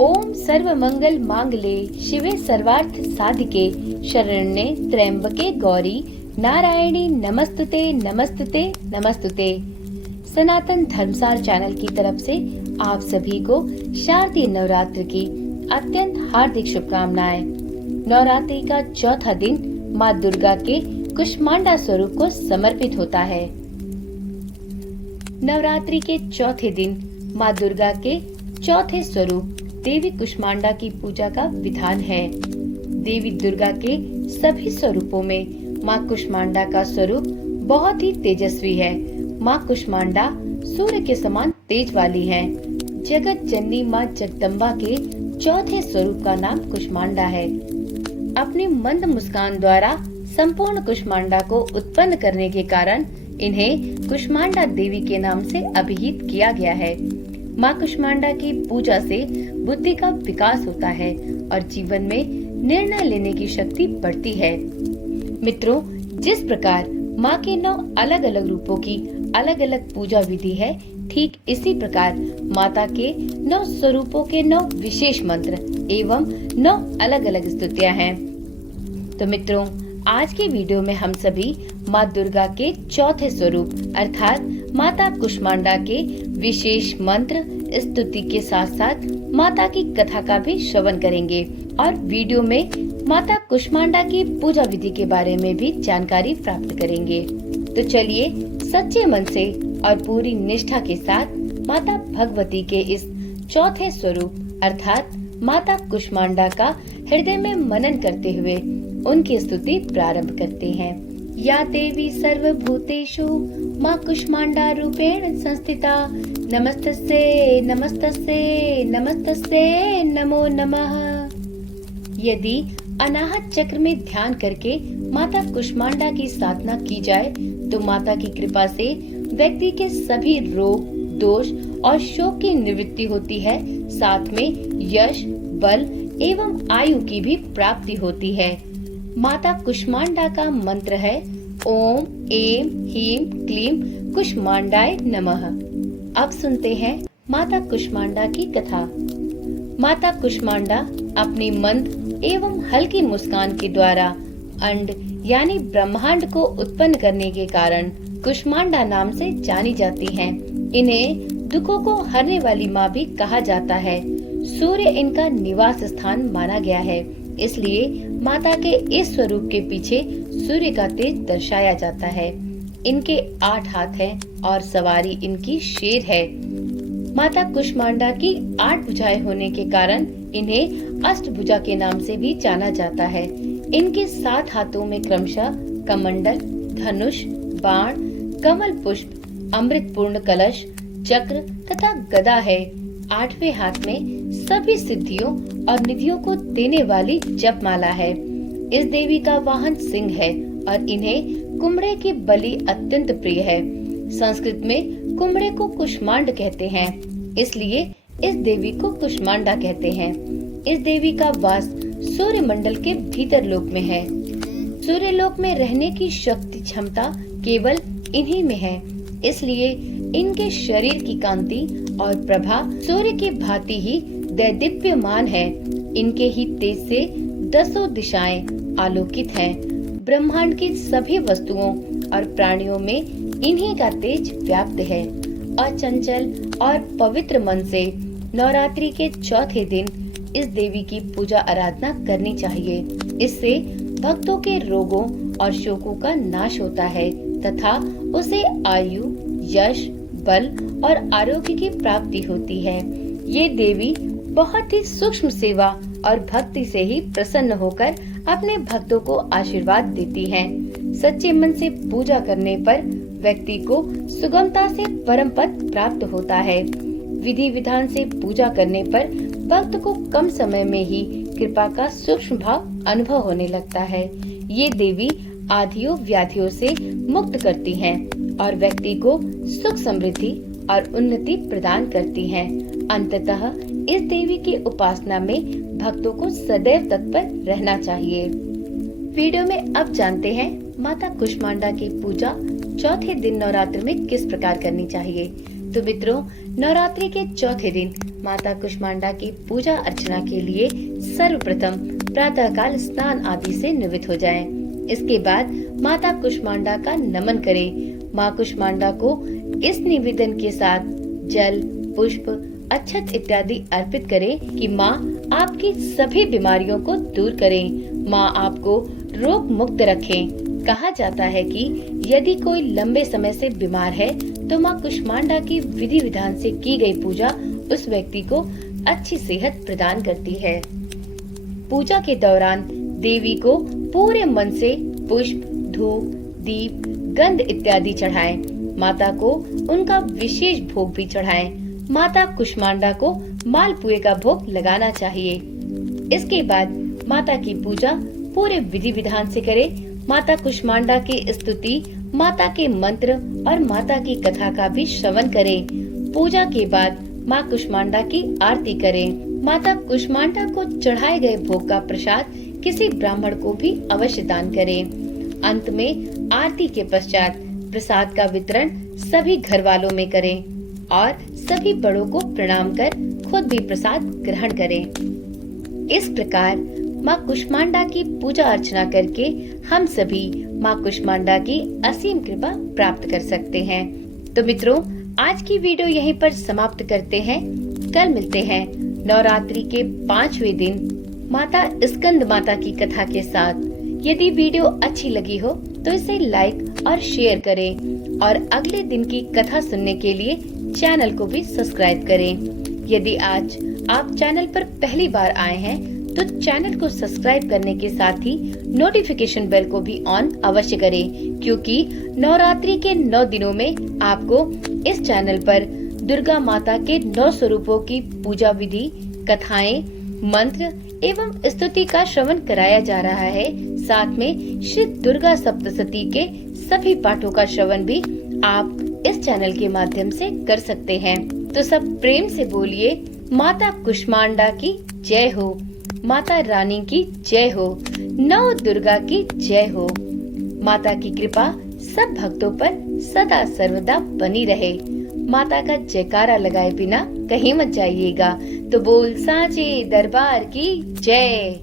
ओम सर्व मंगल मांगले शिवे सर्वार्थ साधिके शरण्ये त्र्यंबके गौरी नारायणी नमस्तुते नमस्तुते नमस्तुते। सनातन धर्मसार चैनल की तरफ से आप सभी को शारदीय नवरात्र की अत्यंत हार्दिक शुभकामनाएं। नवरात्रि का चौथा दिन माँ दुर्गा के कुष्मांडा स्वरूप को समर्पित होता है। नवरात्रि के चौथे दिन माँ दुर्गा के चौथे स्वरूप देवी कुष्मांडा की पूजा का विधान है। देवी दुर्गा के सभी स्वरूपों में माँ कुष्मांडा का स्वरूप बहुत ही तेजस्वी है। माँ कुष्मांडा सूर्य के समान तेज वाली है। जगत जननी माँ जगदम्बा के चौथे स्वरूप का नाम कुष्मांडा है। अपनी मंद मुस्कान द्वारा संपूर्ण कुष्मांडा को उत्पन्न करने के कारण इन्हें कुष्मांडा देवी के नाम से अभिहित किया गया है। माँ कुष्मांडा की पूजा से बुद्धि का विकास होता है और जीवन में निर्णय लेने की शक्ति बढ़ती है। मित्रों, जिस प्रकार माँ के 9 अलग अलग रूपों की अलग अलग पूजा विधि है, ठीक इसी प्रकार माता के 9 स्वरूपों के 9 विशेष मंत्र एवं 9 अलग अलग स्तुतियाँ हैं। तो मित्रों, आज की वीडियो में हम सभी माँ दुर्गा के चौथे स्वरूप अर्थात माता कुष्मांडा के विशेष मंत्र स्तुति के साथ साथ माता की कथा का भी श्रवण करेंगे और वीडियो में माता कुष्मांडा की पूजा विधि के बारे में भी जानकारी प्राप्त करेंगे। तो चलिए सच्चे मन से और पूरी निष्ठा के साथ माता भगवती के इस चौथे स्वरूप अर्थात माता कुष्मांडा का हृदय में मनन करते हुए उनकी स्तुति प्रारंभ करते हैं। या देवी सर्वभूतेषु माँ कुष्मांडा रूपेण संस्थिता नमस्तस्यै नमस्तस्यै नमस्तस्यै नमो नमः। यदि अनाहत चक्र में ध्यान करके माता कुष्मांडा की साधना की जाए तो माता की कृपा से व्यक्ति के सभी रोग, दोष और शोक की निवृत्ति होती है। साथ में यश, बल एवं आयु की भी प्राप्ति होती है। माता कुष्मांडा का मंत्र है ओम ऐं ह्रीं क्लीं कुष्मांडाय नमः। अब सुनते हैं माता कुष्मांडा की कथा। माता कुष्मांडा अपनी मंद एवं हल्की मुस्कान के द्वारा अंड यानी ब्रह्मांड को उत्पन्न करने के कारण कुष्मांडा नाम से जानी जाती हैं। इन्हें दुखों को हरने वाली माँ भी कहा जाता है। सूर्य इनका निवास स्थान माना गया है, इसलिए माता के इस स्वरूप के पीछे सूर्य का तेज दर्शाया जाता है। इनके 8 हाथ हैं और सवारी इनकी शेर है। माता कुष्मांडा की 8 भुजाएं होने के कारण इन्हें अष्टभुजा के नाम से भी जाना जाता है। इनके 7 हाथों में क्रमशः कमंडल, धनुष, बाण, कमल पुष्प, अमृत पूर्ण कलश, चक्र तथा गदा है। 8वें हाथ में सभी सिद्धियों और निधियों को देने वाली जपमाला है। इस देवी का वाहन सिंह है और इन्हें कुम्हड़े की बलि अत्यंत प्रिय है। संस्कृत में कुम्हड़े को कुष्मांड कहते हैं, इसलिए इस देवी को कुष्मांडा कहते हैं। इस देवी का वास सूर्य मंडल के भीतर लोक में है। सूर्य लोक में रहने की शक्ति क्षमता केवल इन्हीं में है, इसलिए इनके शरीर की कांति और प्रभा सूर्य की भांति ही दैदीप्यमान है। इनके ही तेज से 10 दिशाएं आलोकित हैं। ब्रह्मांड की सभी वस्तुओं और प्राणियों में इन्हीं का तेज व्याप्त है। अचंचल और पवित्र मन से नवरात्रि के चौथे दिन इस देवी की पूजा आराधना करनी चाहिए। इससे भक्तों के रोगों और शोकों का नाश होता है तथा उसे आयु, यश, बल और आरोग्य की प्राप्ति होती है। ये देवी बहुत ही सूक्ष्म सेवा और भक्ति से ही प्रसन्न होकर अपने भक्तों को आशीर्वाद देती हैं। सच्चे मन से पूजा करने पर व्यक्ति को सुगमता से परम पद प्राप्त होता है। विधि विधान से पूजा करने पर भक्त को कम समय में ही कृपा का सूक्ष्म भाव अनुभव होने लगता है। ये देवी आधियों व्याधियों से मुक्त करती हैं और व्यक्ति को सुख समृद्धि और उन्नति प्रदान करती हैं। अंततः इस देवी की उपासना में भक्तों को सदैव तत्पर रहना चाहिए। वीडियो में अब जानते हैं माता कुष्मांडा की पूजा चौथे दिन नवरात्र में किस प्रकार करनी चाहिए। तो मित्रों, नवरात्रि के चौथे दिन माता कुष्मांडा की पूजा अर्चना के लिए सर्वप्रथम प्रातःकाल स्नान आदि से निवृत्त हो जाएं। इसके बाद माता कुष्मांडा का नमन करें। माँ कुष्मांडा को इस निवेदन के साथ जल, पुष्प, अक्षत इत्यादि अर्पित करें कि माँ आपकी सभी बीमारियों को दूर करें, माँ आपको रोग मुक्त रखें। कहा जाता है कि यदि कोई लंबे समय से बीमार है तो माँ कुष्मांडा की विधि विधान से की गई पूजा उस व्यक्ति को अच्छी सेहत प्रदान करती है। पूजा के दौरान देवी को पूरे मन से पुष्प, धूप, दीप, गंध इत्यादि चढ़ाएं। माता को उनका विशेष भोग भी चढ़ाएं। माता कुष्मांडा को मालपुए का भोग लगाना चाहिए। इसके बाद माता की पूजा पूरे विधि विधान से करें। माता कुष्मांडा की स्तुति, माता के मंत्र और माता की कथा का भी श्रवण करें। पूजा के बाद माँ कुष्मांडा की आरती करें। माता कुष्मांडा को चढ़ाए गए भोग का प्रसाद किसी ब्राह्मण को भी अवश्य दान करें। अंत में आरती के पश्चात प्रसाद का वितरण सभी घर वालों में करें और सभी बड़ों को प्रणाम कर खुद भी प्रसाद ग्रहण करें। इस प्रकार माँ कुष्मांडा की पूजा अर्चना करके हम सभी माँ कुष्मांडा की असीम कृपा प्राप्त कर सकते हैं। तो मित्रों, आज की वीडियो यहीं पर समाप्त करते हैं। कल मिलते हैं नवरात्रि के 5वें दिन माता स्कंद माता की कथा के साथ। यदि वीडियो अच्छी लगी हो तो इसे लाइक और शेयर करें और अगले दिन की कथा सुनने के लिए चैनल को भी सब्सक्राइब करें। यदि आज आप चैनल पर पहली बार आए हैं तो चैनल को सब्सक्राइब करने के साथ ही नोटिफिकेशन बेल को भी ऑन अवश्य करें, क्योंकि नवरात्रि के 9 दिनों में आपको इस चैनल पर दुर्गा माता के 9 स्वरूपों की पूजा विधि, कथाएं, मंत्र एवं स्तुति का श्रवण कराया जा रहा है। साथ में श्री दुर्गा सप्तशती के सभी पाठों का श्रवण भी आप इस चैनल के माध्यम से कर सकते हैं। तो सब प्रेम से बोलिए, माता कुष्मांडा की जय हो, माता रानी की जय हो, नव दुर्गा की जय हो। माता की कृपा सब भक्तों पर सदा सर्वदा बनी रहे। माता का जयकारा लगाए बिना कहीं मत जाइएगा। तो बोल सांचे दरबार की जय।